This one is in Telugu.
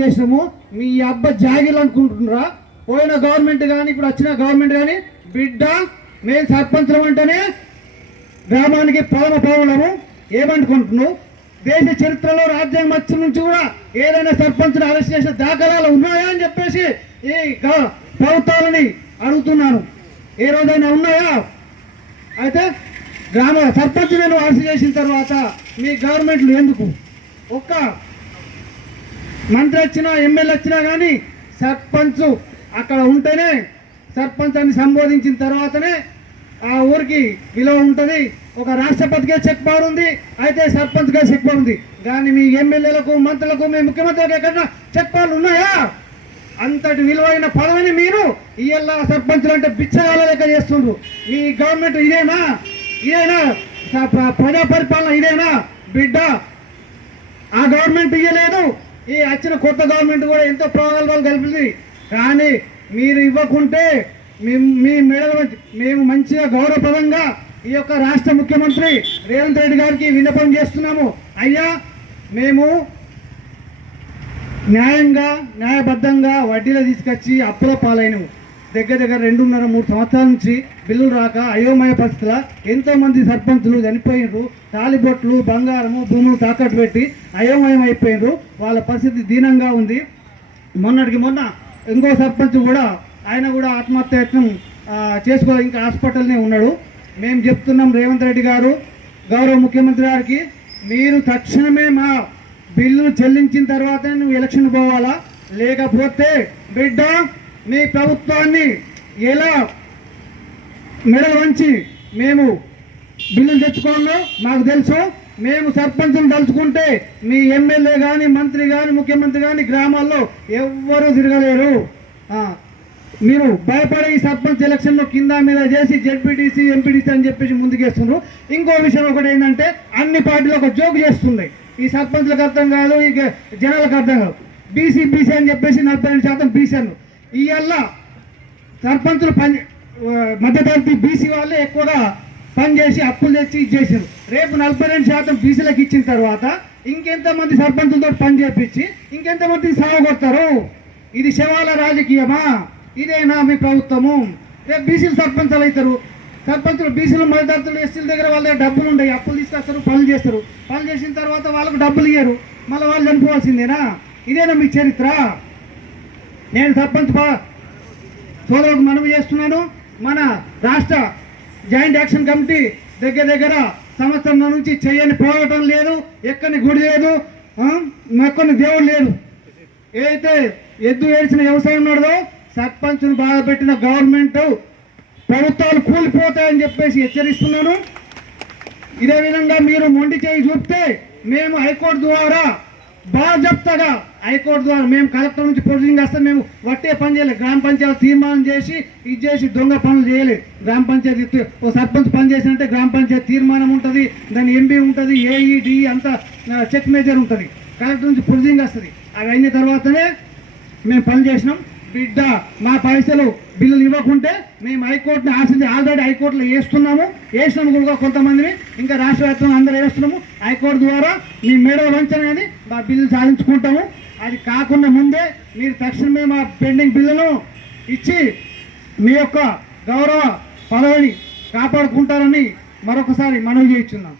చేసినాము. మీ అబ్బ జాగిలు అనుకుంటున్నారా? పోయిన గవర్నమెంట్ కానీ ఇప్పుడు వచ్చిన గవర్నమెంట్ కానీ బిడ్డ మేము సర్పంచం అంటేనే గ్రామానికి పొలమ పదవులము ఏమనుకుంటున్నావు? దేశ చరిత్రలో రాజ్యాంగం వచ్చి నుంచి కూడా ఏదైనా సర్పంచ్ని అరెస్ట్ చేసిన దాఖలాలు ఉన్నాయా అని చెప్పేసి ఈ ప్రభుత్వాలని అడుగుతున్నాను. ఏ రోజైనా ఉన్నాయా? అయితే గ్రామ సర్పంచ్ నేను అరెస్ట్ చేసిన తర్వాత మీ గవర్నమెంట్లు ఎందుకు? ఒక్క మంత్రి వచ్చినా ఎమ్మెల్యే వచ్చినా కానీ సర్పంచ్ అక్కడ ఉంటేనే సర్పంచ్ అని సంబోధించిన తర్వాతనే ఆ ఊరికి విలువ ఉంటుంది. ఒక రాష్ట్రపతికే చెక్ పవర్ ఉంది అయితే సర్పంచ్గా చెక్ పవర్ ఉంది. కానీ మీ ఎమ్మెల్యేలకు మంత్రులకు మీ ముఖ్యమంత్రులకు ఎక్కడన్నా చెక్ పవర్లు ఉన్నాయా? అంతటి విలువైన పదవిని మీరు ఇయ్యల్లా సర్పంచులు అంటే బిచ్చగాల లెక్క చేస్తుండ్రు. మీ గవర్నమెంట్ ఇదేనా? ఇదేనా? ప్రజా పరిపాలన ఇదేనా? బిడ్డ ఆ గవర్నమెంట్ ఇవ్వలేదు ఈ వచ్చిన కొత్త గవర్నమెంట్ కూడా ఎంతో ప్రగల్భాలు కలిపింది. కానీ మీరు ఇవ్వకుంటే మీ మెడల మేము మంచిగా గౌరవప్రదంగా ఈ యొక్క రాష్ట్ర ముఖ్యమంత్రి రేవంత్ రెడ్డి గారికి విన్నపం చేస్తున్నాము. అయ్యా మేము న్యాయంగా న్యాయబద్ధంగా వడ్డీలో తీసుకొచ్చి అప్పుల పాలైనము. దగ్గర దగ్గర రెండున్నర మూడు సంవత్సరాల నుంచి బిల్లులు రాక అయోమయ పరిస్థితుల ఎంతోమంది సర్పంచులు చనిపోయినరు తాలిబొట్లు బంగారము భూములు తాకట్టు పెట్టి అయోమయం అయిపోయినరు. వాళ్ళ పరిస్థితి దీనంగా ఉంది. మొన్నటికి మొన్న ఇంకో సర్పంచ్ కూడా ఆయన కూడా ఆత్మహత్యత్నం చేసుకో ఇంకా హాస్పిటల్నే ఉన్నాడు. మేము చెప్తున్నాం రేవంత్ రెడ్డి గారు గౌరవ ముఖ్యమంత్రి గారికి మీరు తక్షణమే మా బిల్లు చెల్లించిన తర్వాతనే నువ్వు ఎలక్షన్ పోవాలా? లేకపోతే బిడ్డ మీ ప్రభుత్వాన్ని ఎలా మెడలు వంచి మేము బిల్లులు తెచ్చుకోవాలో మాకు తెలుసు. మేము సర్పంచ్ని తలుచుకుంటే మీ ఎమ్మెల్యే కానీ మంత్రి కానీ ముఖ్యమంత్రి కానీ గ్రామాల్లో ఎవ్వరూ తిరగలేరు. మీరు భయపడే ఈ సర్పంచ్ ఎలక్షన్లో కింద మీద చేసి జెడ్పీటీసీ ఎంపీటీసీ అని చెప్పేసి ముందుకేస్తున్నారు. ఇంకో విషయం ఒకటి ఏంటంటే అన్ని పార్టీలు ఒక జోక్ చేస్తుంది ఈ సర్పంచ్లకు అర్థం కాదు ఈ జనాలకు అర్థం కాదు. బీసీ బీసీ అని చెప్పేసి నలభై రెండు శాతం బీసీ అన్నారు ఇవల్ల సర్పంచులు పని మధ్యతరగతి బీసీ వాళ్ళే ఎక్కువగా పనిచేసి అప్పులు తెచ్చి ఇచ్చేసారు రేపు నలభై రెండు శాతం బీసీలకు ఇచ్చిన తర్వాత ఇంకెంతమంది సర్పంచులతో పని చేపించి ఇంకెంతమంది సాగొడతారు ఇది శవాల రాజకీయమా? ఇదేనా మీ ప్రభుత్వము. రేపు బీసీలు సర్పంచులు అవుతారు. సర్పంచులు బీసీలు మధ్యతరగతులు ఎస్సీల దగ్గర వాళ్ళ దగ్గర డబ్బులు ఉంటాయి అప్పులు తీసుకొస్తారు పనులు చేస్తారు. పనులు చేసిన తర్వాత వాళ్ళకు డబ్బులు ఇయ్యరు. మళ్ళీ వాళ్ళు చనిపోవాల్సిందేనా? ఇదేనా మీ చరిత్ర? నేను సర్పంచ్ పా సోదరులకు మనవి చేస్తున్నాను. మన రాష్ట్ర జాయింట్ యాక్షన్ కమిటీ దగ్గర దగ్గర సంవత్సరం నుంచి చేయని పోవటం లేదు ఎక్కని గుడి లేదు ఆ, దేవుడు లేదు. ఏదైతే ఎద్దు ఏడిచిన వ్యవసాయం ఉన్నదో సర్పంచ్ను బాధ పెట్టిన గవర్నమెంట్ ప్రభుత్వాలు కూలిపోతాయని చెప్పేసి హెచ్చరిస్తున్నాను. ఇదే విధంగా మీరు మొండి చేయి చూపితే మేము హైకోర్టు ద్వారా బాధ్యతగా హైకోర్టు ద్వారా మేము కలెక్టర్ నుంచి ప్రొసీడింగ్ వస్తే మేము వట్టే పని చేయలేదు గ్రామ పంచాయతీ తీర్మానం చేసి ఇది చేసి దొంగ పనులు చేయలేదు గ్రామ పంచాయతీ ఓ సర్పంచ్ పని చేసినట్టే గ్రామ పంచాయతీ తీర్మానం ఉంటుంది దాని ఎంబీ ఉంటుంది ఏఈడి అంతా చెక్ మేజర్ ఉంటుంది. కలెక్టర్ నుంచి ప్రొసీడింగ్ వస్తుంది. అవి అయిన తర్వాతనే మేము పని చేసినాం. బిడ్డ మా పైసలు బిల్లులు ఇవ్వకుంటే మేము హైకోర్టుని ఆశించి ఆల్రెడీ హైకోర్టులో వేస్తున్నాము. వేసినాము కూడా కొంతమందిని. ఇంకా రాష్ట్ర వ్యాప్తంగా అందరూ వేస్తున్నాము. హైకోర్టు ద్వారా మీ మేడ వంచనని మా బిల్లు సాధించుకుంటాము. అది కాకుండా ముందే మీరు తక్షణమే మా పెండింగ్ బిల్లును ఇచ్చి మీ యొక్క గౌరవ పదవిని కాపాడుకుంటారని మరొకసారి మనవి చేయించున్నాం